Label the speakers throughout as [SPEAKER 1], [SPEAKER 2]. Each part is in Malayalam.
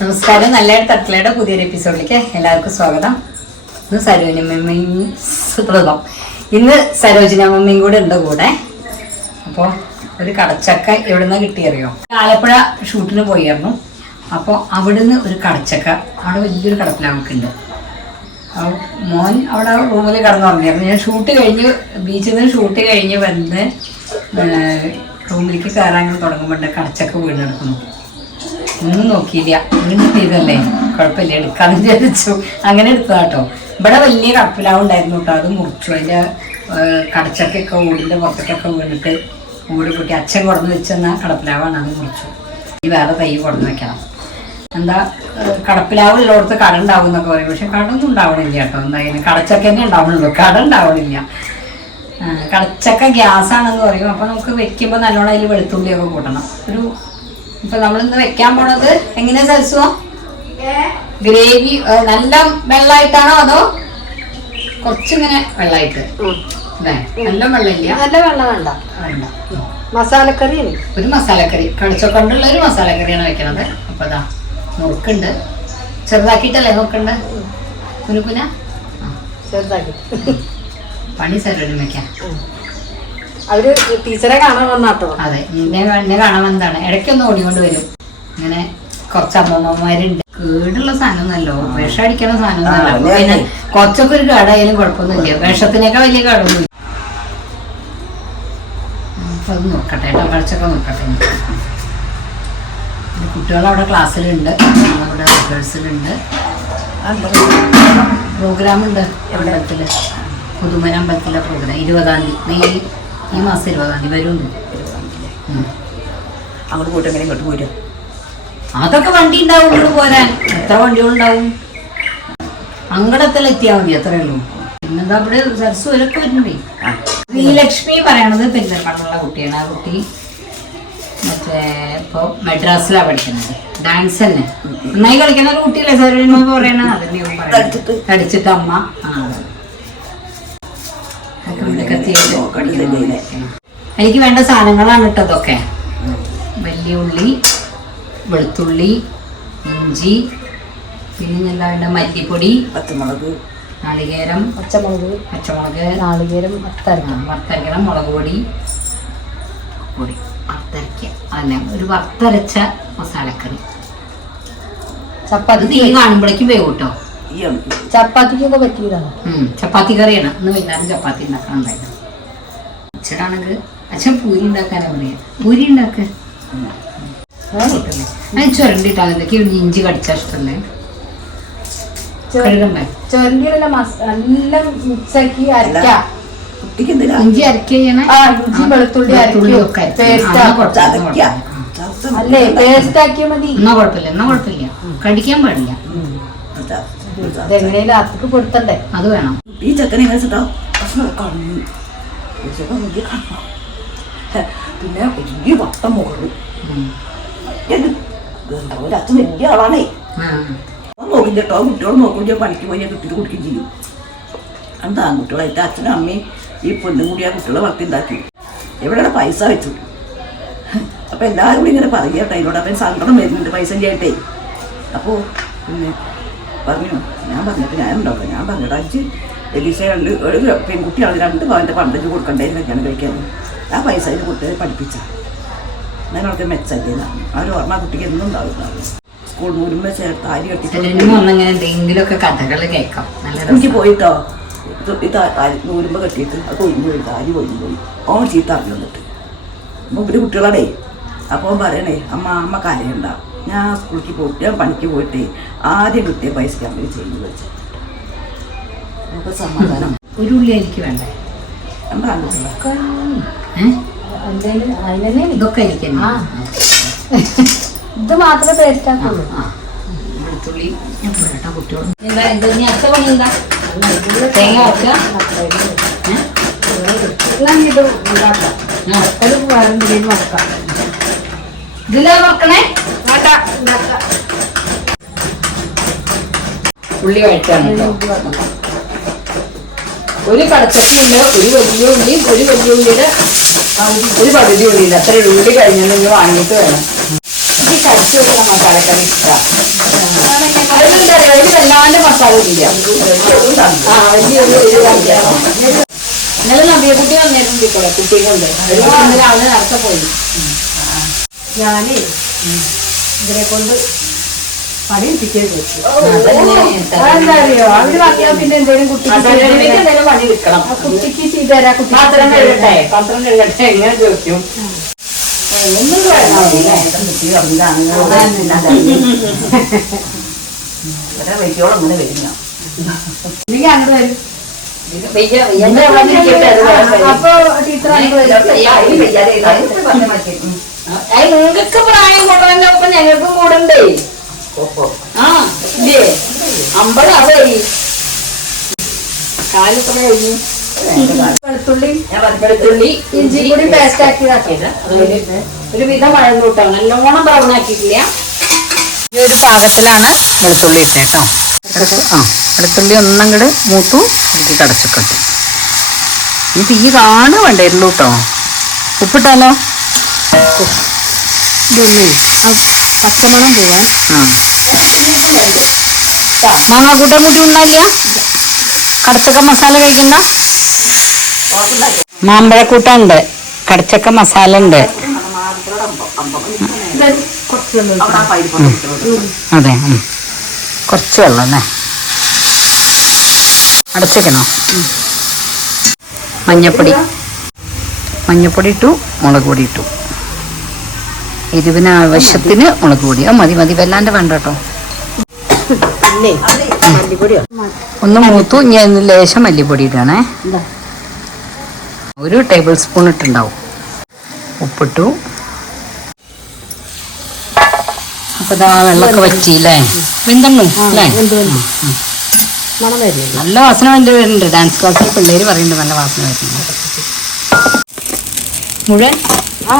[SPEAKER 1] നമസ്കാരം. നല്ല തട്ടിലയുടെ പുതിയൊരു എപ്പിസോഡിലേക്ക് എല്ലാവർക്കും സ്വാഗതം. ഇന്ന് സരോജിനമ്മയും സുപ്രതം ഇന്ന് സരോജിനമ്മയും കൂടെ ഉണ്ട് കൂടെ. അപ്പോൾ ഒരു കടച്ചക്ക എവിടുന്ന കിട്ടിയറിയോ? ആലപ്പുഴ ഷൂട്ടിന് പോയിരുന്നു. അപ്പോൾ അവിടുന്ന് ഒരു കടച്ചക്ക. അവിടെ വലിയൊരു കടപ്പിലാമൊക്കെയുണ്ട് മോൻ അവിടെ റൂമിൽ കിടന്നുറങ്ങിയായിരുന്നു ഞാൻ ഷൂട്ട് കഴിഞ്ഞ് ബീച്ചിൽ നിന്ന് ഷൂട്ട് കഴിഞ്ഞ് വന്ന് റൂമിലേക്ക് കയറാൻ തുടങ്ങുമ്പോൾ കടച്ചൊക്കെ വീണ് കിടക്കുന്നു. ഒന്നും നോക്കിയില്ല. വീണ്ടും ചെയ്തല്ലേ കുഴപ്പമില്ല എടുക്കാന്ന് വിചാരിച്ചു. അങ്ങനെ എടുത്തു കേട്ടോ ഇവിടെ വലിയ കടപ്പിലാവ് ഉണ്ടായിരുന്നു കേട്ടോ. അത് മുറിച്ചു. അതിന്റെ ഏഹ്, കടച്ചക്കയൊക്കെ പുറത്തൊക്കെ വീണിട്ട് ഓടി പൊട്ടി. അച്ഛൻ കൊടുന്ന് വെച്ചെന്ന കടപ്പിലാവാണ് അത് മുറിച്ചു. ഈ വേറെ തൈ കൊടുന്ന് വെക്കണം. എന്താ കടപ്പിലാവ് ഉള്ളിടത്ത് കട ഉണ്ടാവും എന്നൊക്കെ പറയും. പക്ഷെ കടൊന്നും ഉണ്ടാവണില്ല കേട്ടോ. എന്തായാലും കടച്ചൊക്കെ തന്നെ ഉണ്ടാവണുള്ളൂ കട ഉണ്ടാവണില്ല. കടച്ചക്ക ഗ്യാസ് ആണെന്ന് പറയും. അപ്പൊ നമുക്ക് വെക്കുമ്പോൾ നല്ലോണം അതിൽ വെളുത്തുള്ളിയൊക്കെ കൂട്ടണം. ഒരു ഇപ്പൊ നമ്മൾ ഇന്ന് വെക്കാൻ പോണത് എങ്ങനെയാ സൽസുവോ ഗ്രേവി നല്ല വെള്ളമായിട്ടാണോ അതോ കുറച്ചിങ്ങനെ വെള്ളമായിട്ട് അല്ലേ? നല്ല വെള്ളമില്ല.
[SPEAKER 2] നല്ല വെള്ളം വേണ്ട.
[SPEAKER 1] വേണ്ട.
[SPEAKER 2] മസാലക്കറി
[SPEAKER 1] ഒരു മസാലക്കറി. കടിച്ചക്കൊണ്ടുള്ള ഒരു മസാലക്കറിയാണ് വെക്കണത്. അപ്പൊ അതാ നുറുക്കുണ്ട് ചെറുതാക്കിയിട്ടല്ലേ നുറുക്കുണ്ട് കുനുക്കുന
[SPEAKER 2] ചെറുതാക്കി.
[SPEAKER 1] പണി സരോടും
[SPEAKER 2] അവർ ടീച്ചറെ കാണാൻ വന്നാട്ടോ.
[SPEAKER 1] അതെ നിന്നെ എന്നെ കാണാൻ എന്താണ് ഇടയ്ക്കൊന്ന് ഓടിക്കൊണ്ട് വരും. ഇങ്ങനെ കുറച്ച് അമ്മമ്മമാരുണ്ട്. കേടുള്ള സാധനമൊന്നല്ലോ വിഷം അടിക്കണ സാധനമൊന്നല്ലോ പിന്നെ കുറച്ചൊക്കെ ഒരു കേടായാലും കുഴപ്പമൊന്നുമില്ല. വിഷത്തിനേക്കാൾ വലിയ കേടൊന്നുമില്ല. അപ്പൊ അത് നോക്കട്ടെ കേട്ടോ കഴിച്ചൊക്കെ നോക്കട്ടെ. കുട്ടികൾ അവിടെ ക്ലാസ്സിലുണ്ട്. അവിടെ റിഹേഴ്സലുണ്ട് പ്രോഗ്രാം ഉണ്ട്? അമ്പലത്തിൽ. പുതുമന അമ്പലത്തിലെ പ്രോഗ്രാം ഇരുപതാം തീയതി. മെയ് ഈ മാസം ഇരുപതാം തീയതി ഉം.
[SPEAKER 2] അങ്ങോട്ട് പോയിട്ട് എങ്ങനെ ഇങ്ങോട്ട് പോരും
[SPEAKER 1] അതൊക്കെ വണ്ടി ഉണ്ടാവും ഇങ്ങോട്ട് പോരാൻ. എത്ര വണ്ടികളുണ്ടാവും അങ്കടത്തിലെത്തിയാൽ മതി അത്രേ ഉള്ളൂ. പിന്നെന്താ അവിടെ സരസ്വരൊക്കെ വരുന്നുണ്ടേ. ശ്രീലക്ഷ്മി പറയണത് പെരിന്തൽമണ്ണുള്ള കുട്ടിയാണ്. ആ കുട്ടി മറ്റേ ഇപ്പൊ മെഡ്രാസിലാണ് പഠിക്കുന്നത്. ഡാൻസ് തന്നെ. നന്നായി കളിക്കുന്ന ഒരു കുട്ടിയല്ലേ? സരോജിനി പറയണ അതന്നെ അടിച്ചിട്ട് അമ്മ. ആ എനിക്ക് വേണ്ട സാധനങ്ങളാണ് ഇട്ടതൊക്കെ വലിയ ഉള്ളി വെളുത്തുള്ളി ഇഞ്ചി പിന്നെ എന്താ വേണ്ട മല്ലിപ്പൊടി
[SPEAKER 2] പച്ചമുളക്
[SPEAKER 1] നാളികേരം
[SPEAKER 2] പച്ചമുളക്
[SPEAKER 1] പച്ചമുളക്
[SPEAKER 2] നാളികേരം
[SPEAKER 1] വറുത്തരക്കണം വറുത്തരക്കണം മുളക് പൊടി പൊടി വറുത്തരയ്ക്കുക അല്ല ഒരു വറുത്തരച്ച മസാലക്കറി.
[SPEAKER 2] ചപ്പാത്തി.
[SPEAKER 1] തീ കാണുമ്പോഴേക്കും വേവ് കേട്ടോ.
[SPEAKER 2] ചപ്പാത്തിക്കൊക്കെ പറ്റിയതാണ്
[SPEAKER 1] ചപ്പാത്തി കറിയാണ്. ഇന്ന് വൈകുന്നേരം ചപ്പാത്തി ഉണ്ടാക്കാൻ ഉണ്ടായിരുന്നു അച്ഛനാണെങ്കിൽ അച്ഛൻ പൂരി ഉണ്ടാക്കാനാ പറയാ. പൂരി ഉണ്ടാക്ക. ഞാൻ ഇഞ്ചി കടിച്ചാ ഇഷ്ടല്ലേ? കഴുകണ്ടേ
[SPEAKER 2] ചൊരണ്ടിയുള്ള നല്ല മിക്സാക്കി അരക്കാം
[SPEAKER 3] കുട്ടിക്ക്
[SPEAKER 1] ഇഞ്ചി അരക്ക
[SPEAKER 2] ഇഞ്ചി വെളുത്തുള്ളി
[SPEAKER 1] അരക്കുക
[SPEAKER 2] പേസ്റ്റ് അല്ലേ പേസ്റ്റ് ആക്കിയാൽ മതി.
[SPEAKER 1] എന്നാ കുഴപ്പമില്ല എന്നാ കുഴപ്പമില്ല. കടിക്കാൻ പാടില്ല.
[SPEAKER 3] ചതച്ച.
[SPEAKER 2] ഇതെങ്ങനെയും രാത്രിക്ക് കൊടുത്തണ്ടേ
[SPEAKER 1] അത് വേണം.
[SPEAKER 3] ഈ ചെക്കനെ എങ്ങനെ വെച്ചിട്ടോ? കണ്ണു. വലിയ കണ്ണാ. പിന്നെ വലിയ വട്ടം മുകളിൽ അച്ഛൻ വലിയ ആളാണേ. നോക്കും കേട്ടോ. കുട്ടികൾ നോക്കും ഞാൻ പണിക്ക് പോയി കിട്ടിട്ട് കുടിക്കുകയും ചെയ്യും. എന്താ ആൺകുട്ടികളായിട്ട് അച്ഛനും അമ്മയും ഈ പൊന്നും കൂടി ആ കുട്ടികളെ വളർത്തിണ്ടാക്കി. എവിടെയാണ് പൈസ വെച്ചു? അപ്പൊ എല്ലാവരും കൂടി ഇങ്ങനെ പറയുക കേട്ടോ അതിനോട്. അപ്പം സങ്കടം വരുന്നുണ്ട് പൈസ ചെയ്യട്ടെ അപ്പോൾ പിന്നെ പറഞ്ഞു. ഞാൻ പറഞ്ഞിട്ട് ഞാൻ ഉണ്ടാവില്ല ഞാൻ പറഞ്ഞിട്ട് അഞ്ച് എലീസ രണ്ട് ഒരു പെൺകുട്ടിയാണ് രണ്ട് പവന്റെ പണ്ടഞ്ച് കൊടുക്കണ്ടേ കല്യാണം കഴിക്കാൻ ആ പൈസ അതിന് കുട്ടികളെ പഠിപ്പിച്ച. ഞാൻ അവർക്ക് മെച്ചല്ലേ ആ ഒരു ഓർമ്മ കുട്ടിക്ക് എന്നും ഉണ്ടാവില്ല സ്കൂൾ മുരുമ്പ ചേർത്ത് ആരി കെട്ടിട്ട്
[SPEAKER 1] കഥകൾ കേൾക്കാം.
[SPEAKER 3] എനിക്ക് പോയിട്ടോ? ഇത് നൂലുമ്പ കെട്ടിയിട്ട് അത് കൊയ്യുമ്പോൾ പോയിട്ട് ആരി കൊഴിഞ്ഞു പോയി. ഓൺ ചീത്ത അറിഞ്ഞു എന്നിട്ട്. മുമ്പിൽ കുട്ടികളാടേ അപ്പോൾ പറയണേ അമ്മ അമ്മ കരയണ്ട. ഞാൻ സ്കൂളിൽ പോയിട്ട് ഞാൻ പണിക്ക് പോയിട്ട് ആദ്യം കിട്ടിയ പൈസ കമ്പനി ചെയ്യുന്നു വെച്ച് നമുക്ക് സമാധാനം.
[SPEAKER 1] ഒരു ഉള്ളി എനിക്ക് വേണ്ടേ? ഇതൊക്കെ എനിക്ക്.
[SPEAKER 2] ഇത് മാത്രമേ ആക്കുള്ളൂ
[SPEAKER 1] വെളുത്തുള്ളി. ഞാൻ പോരട്ടെ കുട്ടിയോട്. എന്താ എന്താ നീ അടുത്ത പണി എന്താ? തേങ്ങ
[SPEAKER 2] വെക്കാം ഇത് ഉണ്ടാക്കാം. ഒരു വേറെ എന്തെങ്കിലും നോക്കാം
[SPEAKER 1] ഇതിലാ
[SPEAKER 2] വേണ്ട
[SPEAKER 1] ഉള്ളി വഴറ്റാണ് ഒരു കടച്ചക്കയുണ്ട് ഒരു വലിയ ഉള്ളി ഒരു വലിയ ഉള്ളിയുടെ ഒരു പകുതി ഉള്ളിയില്ല അത്ര ഉള്ളി കഴിഞ്ഞാൽ നിങ്ങൾ വാങ്ങിയിട്ട് വേണം. ഈ കടിച്ചു വെക്കുന്ന കടക്കാൻ ഇഷ്ടമാണ് അതിൽ വല്ലാണ്ട് മസാല ഇല്ല. ആ ഒരു ഇന്നലെ നബിയക്കുട്ടി വന്നിട്ടുണ്ട് കൂടെ കുട്ടികളുണ്ട് ഒരു രാവിലെ നടത്ത പോയി.
[SPEAKER 2] ഞാനേ ഇതിനെ കൊണ്ട് പണിയിപ്പിക്കാൻ വെച്ചു. എന്താ അറിയോ അവർ പറഞ്ഞാ പിന്നെ എന്തേലും കുട്ടിക്ക്
[SPEAKER 1] പണി
[SPEAKER 2] കുട്ടിക്ക് ചെയ്ത് തരാ കുട്ടി
[SPEAKER 1] പാത്രം കഴുകട്ടെ പാത്രം കഴുകട്ടെ എങ്ങനെ ചോദിക്കും? ഒന്നും
[SPEAKER 3] വലിയോളം ഇങ്ങനെ വരും ഞാൻ
[SPEAKER 2] ഇല്ലെങ്കിൽ അങ്ങോട്ട് വരും. അപ്പൊ ടീച്ചർ അങ്ങോട്ട് വരും
[SPEAKER 1] നിങ്ങൾക്ക് പ്രായം കൊണ്ടുവന്ന ഒപ്പം ഞങ്ങൾക്കും കൂടണ്ടേ? ആ ഇല്ലേ? അമ്പതാവേ കാലത്ര കഴിഞ്ഞു.
[SPEAKER 2] വെളുത്തുള്ളി
[SPEAKER 1] വെളുത്തുള്ളി
[SPEAKER 2] ഇഞ്ചി കൂടി പേസ്റ്റ്
[SPEAKER 1] ഒരു വിധം വഴന്നു കിട്ടാം. നല്ലോണം ബ്രൗൺ ആക്കിയിട്ടില്ല. ഈ ഒരു പാകത്തിലാണ് വെളുത്തുള്ളി ഇട്ടേട്ടോ ആ വെളുത്തുള്ളി ഒന്നങ്ങട് മൂത്തു. എനിക്ക് കടച്ചൊക്കെ ഈ തീ കാണു വേണ്ടായിരുന്നു കേട്ടോ ഉപ്പിട്ടാലോ?
[SPEAKER 2] ഇതൊന്നേ പച്ചമണം പോവാൻ
[SPEAKER 1] ആ മാങ്ങ കൂട്ടം ഉണ്ടാക്കിയ കടച്ചക്ക മസാല കഴിക്കണ്ട മാമ്പഴക്കൂട്ടുണ്ട്. കടച്ചക്ക മസാല ഉണ്ട്. അതെ കുറച്ച് വെള്ളം അല്ലേ? അടച്ചേക്കണോ? മഞ്ഞപ്പൊടി. മഞ്ഞപ്പൊടി ഇട്ടു മുളക് പൊടി ഇട്ടു. എരിവിന് ആവശ്യത്തിന് മുളക് പൊടി മതി മതി വല്ലാണ്ട് വേണ്ട കേട്ടോ. ഒന്ന് മൂത്തു ഞാൻ ലേശം മല്ലിപ്പൊടി ഇടണേ. ഒരു ടേബിൾ സ്പൂൺ ഇട്ടുണ്ടാവും. ഉപ്പിട്ടു. അപ്പൊ ഇതാ വെള്ളമൊക്കെ വറ്റിയില്ലേ? വെന്തണ്ണു അല്ലേ? നല്ല വാസന വേണ്ടി വരുന്നുണ്ട്. ഡാൻസ് ക്ലാസ്സിൽ പിള്ളേര് പറയുന്നുണ്ട് നല്ല വാസന വരുന്നുണ്ട്. മുഴുവൻ?
[SPEAKER 2] ആ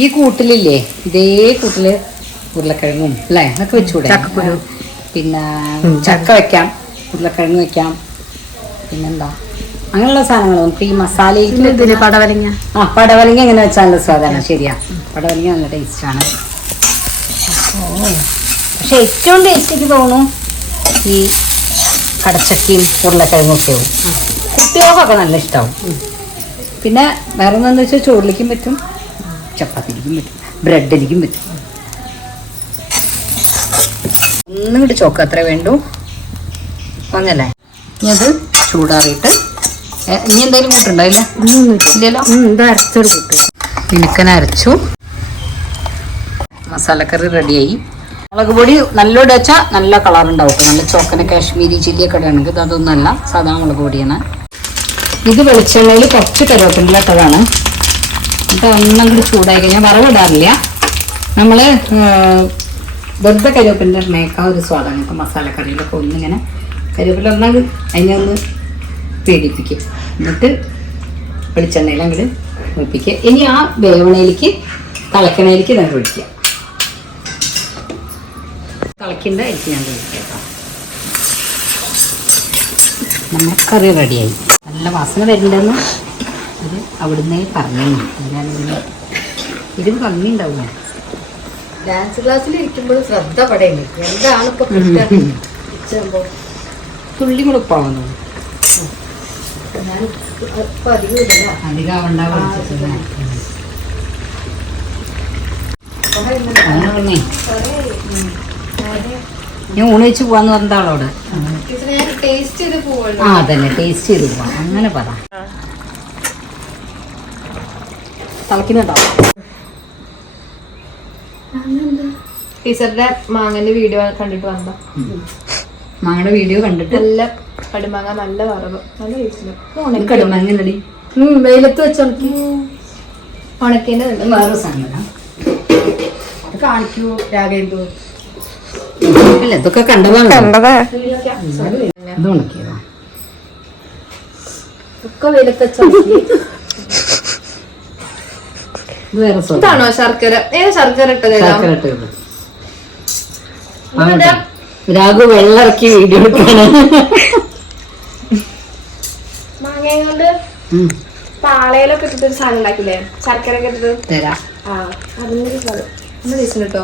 [SPEAKER 1] ഈ കൂട്ടിലില്ലേ ഇതേ കൂട്ടിൽ ഉരുളക്കിഴങ്ങും അല്ലേ? അതൊക്കെ വെച്ചുകൂടെ പിന്നെ ചക്ക വെക്കാം ഉരുളക്കിഴങ്ങ് വെക്കാം പിന്നെന്താ? അങ്ങനെയുള്ള സാധനങ്ങൾ നമുക്ക് ഈ
[SPEAKER 2] മസാലയിലേക്ക് പടവലങ്ങ.
[SPEAKER 1] ആ പടവലങ്ങ എങ്ങനെ വെച്ചാൽ നല്ല സ്വാദാണ് ശരിയാ. പടവലങ്ങ നല്ല ടേസ്റ്റാണ്. പക്ഷെ ഏറ്റവും ടേസ്റ്റ് എനിക്ക് തോന്നുന്നു ഈ കടച്ചക്കയും ഉരുളക്കിഴങ്ങും ഒക്കെ ആവും. കുട്ടികൾക്കൊക്കെ നല്ല ഇഷ്ടമാവും പിന്നെ വേറെ എന്താണെന്ന് വെച്ചാൽ ചോറിലേക്കും പറ്റും. ചപ്പാത്തിക്കും പറ്റും. ബ്രെഡിലേക്കും പറ്റും. ഒന്നും കൂടി ചോക്ക അത്ര വേണ്ടു. വന്നല്ലേ? ഇനി അത് ചൂടാറിയിട്ട് ഇനി എന്തെങ്കിലും കൂട്ടുണ്ടായില്ലേ ഇല്ലല്ലോ?
[SPEAKER 2] ഇത് അരച്ചൊരു കൂട്ട്.
[SPEAKER 1] മിനുക്കൻ അരച്ചു. മസാലക്കറി റെഡിയായി. മുളക് പൊടി നല്ല വെച്ചാൽ നല്ല കളർ ഉണ്ടാവും. നല്ല ചോക്കന കാശ്മീരി ചില്ലിയൊക്കെ ഇടുകയാണെങ്കിൽ അതൊന്നല്ല സാധാരണ മുളക് പൊടിയാണ്. ഇത് വെളിച്ചെണ്ണയിൽ കുറച്ച് കരുവത്തിന്റെ ഇട്ടതാണ്. ഇത് ഒന്നും കൂടി ചൂടായി കഴിഞ്ഞാൽ വറവിടാറില്ല. നമ്മൾ വെറുതെ കരിവേപ്പിന്റെ ഇടണേക്കാ ഒരു സ്വാദാണ്. ഇപ്പം മസാലക്കറിയിലൊക്കെ ഒന്നിങ്ങനെ കരിവേപ്പിന്റെ ഒന്നാം അതിനെ ഒന്ന് പേടിപ്പിക്കും. എന്നിട്ട് വെളിച്ചെണ്ണയിൽ അങ്ങോട്ട് മൂപ്പിക്കുക. ഇനി ആ വേവണയിലേക്ക് തിളക്കണയിലേക്ക് ഞാൻ ഒഴിക്കുക. തിളക്കിന്റെ എനിക്ക് ഞാൻ ഒഴിക്കുക നമ്മൾ കറി റെഡിയായി. നല്ല വാസന വരുന്നുണ്ടെന്ന് അത് അവിടുന്ന് പറഞ്ഞു ഞാനിതിന് ഇതും ഭംഗി ഉണ്ടാവില്ല
[SPEAKER 2] ഡാൻസ് ക്ലാസ്സിൽ ഇരിക്കുമ്പോൾ ശ്രദ്ധ പടയുന്നു എന്താണ് ഇപ്പൊ
[SPEAKER 1] തുള്ളി മുളുപ്പാവുന്നു
[SPEAKER 2] ഞാൻ ഇപ്പൊ അധികം ഇല്ല
[SPEAKER 1] അധികം ഞാൻ ഊണ് വെച്ച് പോവാന്ന് പറഞ്ഞ ആളോട്.
[SPEAKER 2] ടേസ്റ്റ് ചെയ്ത് പോവല്ലോ.
[SPEAKER 1] ആ അതന്നെ. ടേസ്റ്റ് ചെയ്ത് പോവാം. അങ്ങനെ പറ. തിളക്കുന്നുണ്ടോ
[SPEAKER 4] ടീച്ചറുടെ മാങ്ങന്റെ വീഡിയോ കണ്ടിട്ട് വന്ന
[SPEAKER 1] മാങ്ങയുടെ വീഡിയോ കണ്ടിട്ട്?
[SPEAKER 4] നല്ല കടുമാങ്ങ നല്ല വറവ്. നല്ല ടേസ്റ്റിൽ
[SPEAKER 1] കടുമങ്ങനടി
[SPEAKER 2] വെയിലത്ത് വെച്ചുണക്കി
[SPEAKER 4] ഉണക്കേന്റെ ഉണ്ട്
[SPEAKER 1] വേറെ സാധനം
[SPEAKER 2] അത് കാണിക്കൂ രാഗേന്ദു
[SPEAKER 1] അല്ല ഇതൊക്കെ കണ്ടതാണ്.
[SPEAKER 4] കണ്ടതാ.
[SPEAKER 1] ഇത് ഉണക്കിയതാ.
[SPEAKER 2] ഒക്കെ വെയിലത്ത്
[SPEAKER 1] സ്വന്തം
[SPEAKER 4] ഇതാണോ ശർക്കര? ഏത് ശർക്കര ഇട്ടത്?
[SPEAKER 1] ശർക്കര ഇട്ടത്. രാഘു വെള്ളിറക്കി വീഡിയോ എടുക്കാണ്
[SPEAKER 4] കൊണ്ട് പാളയിലൊക്കെ ഇട്ടിട്ട് ഒരു സാധനം ഉണ്ടാക്കില്ലേ? ശർക്കര ഒക്കെ ഇട്ടിട്ട്?
[SPEAKER 1] തരാം.
[SPEAKER 4] ആ അതിന്റെ ഒന്ന് കേട്ടോ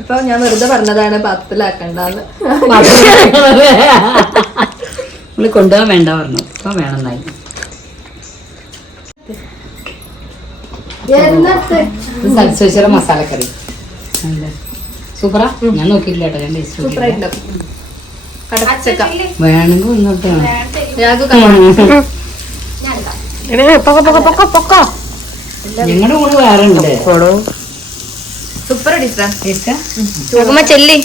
[SPEAKER 4] ഇപ്പൊ ഞാൻ വെറുതെ പറഞ്ഞതാണ് പത്തിലാക്കണ്ടെന്ന്.
[SPEAKER 1] നമ്മൾ കൊണ്ടുപോകാൻ വേണ്ട പറഞ്ഞു. ഇപ്പൊ വേണമെന്നായി ഇത് സൽസ്വച്ചിയുടെ മസാലക്കറി. സൂപ്പറാ? ഞാൻ നോക്കിയില്ല കേട്ടോ ഞാൻ വേണമെങ്കിൽ ഒന്നോട്ട് ഞങ്ങളുടെ കൂടെ വേറെ ഉണ്ട്.
[SPEAKER 4] സൂപ്പർ ചെല്ലി.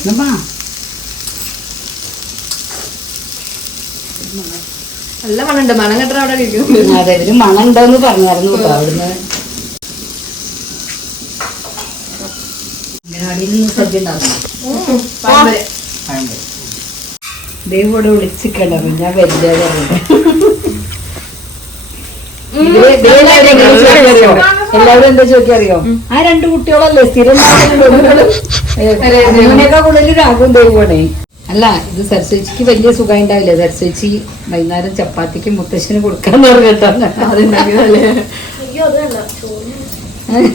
[SPEAKER 4] നല്ല മണുണ്ട് മണം കെട്ടറ അവിടെ
[SPEAKER 1] അതെ ഇവർ മണം ഉണ്ടോന്ന് പറഞ്ഞായിരുന്നു കേട്ടോ അവിടുന്ന് അംഗനവാടിയിൽ നിന്ന് സദ്യ ഉണ്ടാക്കണം
[SPEAKER 4] പാരമ്പര്യം.
[SPEAKER 1] പഴംപൊരി. ദൈവം ഇവിടെ വിളിച്ചിക്കണ്ടോ ഞാൻ വരില്ല എല്ലാവരും എന്താ ചോദിക്കറിയോ ആ രണ്ട് കുട്ടികളല്ലേ? സ്ഥിരം അങ്ങനെയൊക്കെ കൂടുതൽ രാഗവും ദൈവമാണേ അല്ല ഇത് സരസ്വതിക്ക് വലിയ സുഖം ഉണ്ടാവില്ല സരസ്വതി വൈകുന്നേരം ചപ്പാത്തിക്ക് മുത്തശ്ശന് കൊടുക്കാന്ന് പറഞ്ഞിട്ടാണ്.
[SPEAKER 4] അതുണ്ടാക്കിയതല്ലേ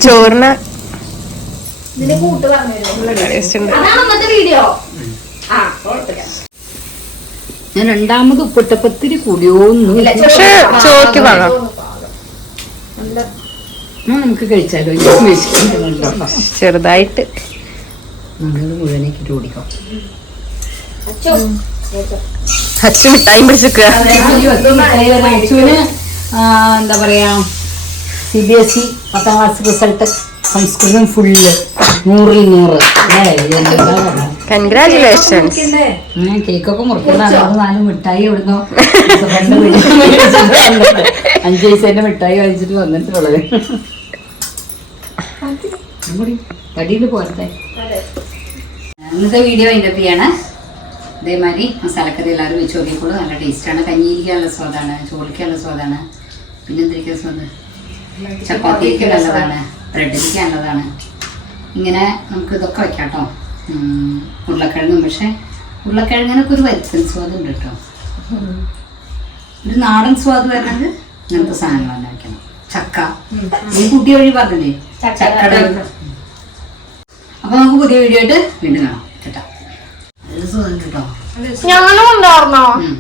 [SPEAKER 5] ചോറിന്
[SPEAKER 4] ഇതിന്റെ കൂട്ട് പറഞ്ഞു വീഡിയോ
[SPEAKER 1] ഞാൻ രണ്ടാമത് ഉപ്പിട്ടപ്പത്തിരി കൂടിയോന്നു
[SPEAKER 5] പക്ഷെ ചോക്ക് വേണം
[SPEAKER 1] നമുക്ക് കഴിച്ചാലോ?
[SPEAKER 5] ചെറുതായിട്ട്.
[SPEAKER 1] നമ്മളത് മുഴുവനേക്കിട്ട് ഓടിക്കാം
[SPEAKER 5] അച്ഛൻ മിഠായി പിടിച്ചിക്കുക
[SPEAKER 1] എന്താ പറയാ സി ബി എസ് ഇ പത്താം ക്ലാസ് റിസൾട്ട് സംസ്കൃതം ഫുള്ള് നൂറിൽ നൂറ്?
[SPEAKER 5] കൺഗ്രാചുലേഷൻസ്
[SPEAKER 1] കേക്കൊക്കെ മുറിക്കുന്നതാണ് അത് നാല് മിഠായി എവിടുന്നോ. അഞ്ച് പൈസേന്റെ മിഠായി വാങ്ങിച്ചിട്ട് വന്നിട്ടുള്ളത്. തടിയിൽ പോരട്ടെ. ഇന്നത്തെ വീഡിയോ അതിന്റെ ചെയ്യാണ്. ഇതേമാതിരി മസാലക്കറി എല്ലാവരും വെച്ച് നോക്കിക്കോളൂ. നല്ല ടേസ്റ്റാണ്. കഞ്ഞിരിക്കാനുള്ള സ്വാദാണ്. ചോറിക്കാനുള്ള സ്വാദാണ്. പിന്നെ എന്തിരിക്കാൻ സ്വാദ്? ചപ്പാത്തിക്ക് നല്ലതാണ് ബ്രെഡിലേക്ക് നല്ലതാണ്. ഇങ്ങനെ നമുക്ക് ഇതൊക്കെ വെക്കാം കേട്ടോ ഉരുളക്കിഴങ്ങും. പക്ഷേ ഉരുളക്കിഴങ്ങിനൊക്കെ ഒരു വലിച്ചൻ സ്വാദ് ഉണ്ട് കേട്ടോ. ഒരു നാടൻ സ്വാദ് വരുന്നത് ഇങ്ങനത്തെ സാധനങ്ങൾ തന്നെ വെക്കണം. ചക്ക. ഈ കുട്ടി വഴി പറഞ്ഞില്ലേ? ചക്കയുടെ അപ്പൊ നമുക്ക് പുതിയ വീഡിയോ ആയിട്ട് വീണ്ടും കാണാം. കേട്ടോ. നല്ല സുഖം കേട്ടോ.
[SPEAKER 4] ഉണ്ടായിരുന്നോ
[SPEAKER 1] ഉം.